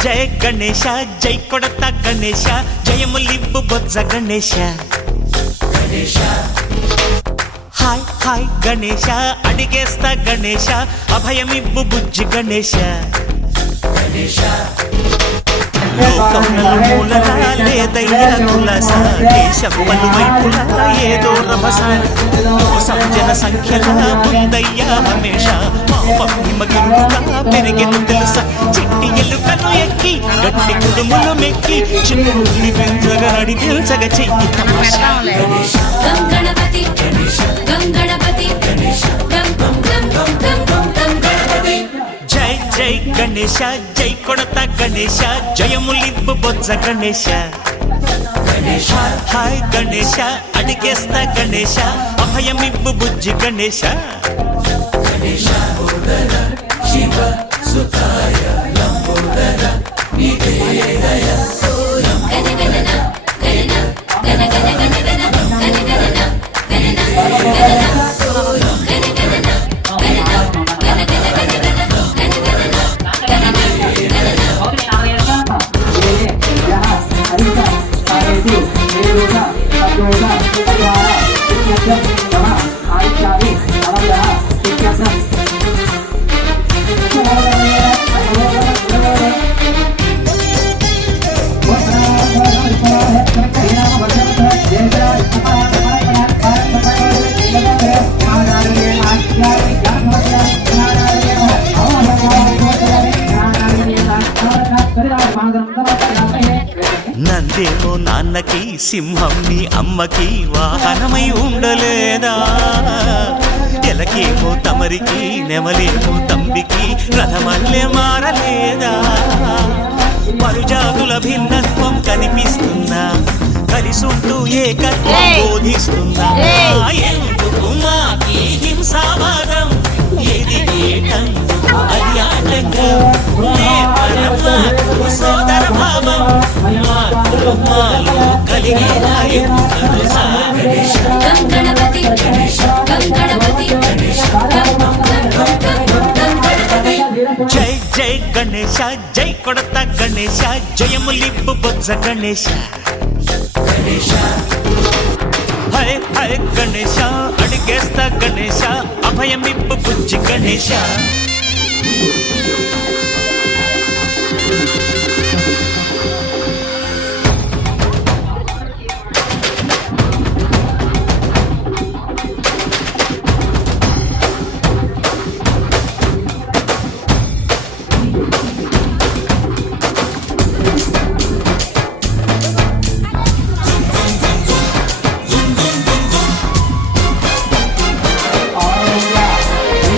జయ గణేశ జై కొడత గణేశ జయములివ్వు బొజ్జ Ganesha hi hi Ganesha అడిగేస్తా Ganesha అభయమివ్వు బుజ్జి గణేశ లోకమునలు మూలగా లేదయ్యా కులస దేశం పలువైపులా ఏదో రభస సంజన సంఖ్యలా ఉందయ్యా హమేష మహిమగిరుగా పెరిగిన తెలుసా చిట్టి ఎలుకను ఎక్కి గట్టి కుడుములు మెక్కి చిన్నుని పెంచగా నడి పిల్చగ చెయ్యి తమాషా జై జై గణేశ జై కొడత గణేశ జయములివ్వు బొజ్జ గణేశ హాయ్ గణేశ అడిగేస్తా గణేశ అభయమివ్వు బుజ్జి గణేశ శివ సుతాయ లంబోదర నీదే దయ నందేమో నాన్నకి సింహం నీ అమ్మకి వాహనమై ఉండలేదా ఎలకేమో తమరికి నెమలేమో తంబికి రథమల్లే మారలేదా పరుజాతుల భిన్నత్వం కనిపిస్తున్నా కలిసుంటూ ఏకత్వం బోధిస్తున్నా ఎందుకు మాకి హింసావాదం ఏది ఏటం అది ఆటంకం సోదర భావం మాలో కలిగేలా జై జై గణేశ జై కొడత గణేశ జయములివ్వు బొజ్జ గణేశ హై హై గణేశ అడిగేస్తా గణేశ అభయమివ్వు బుజ్జి గణేశ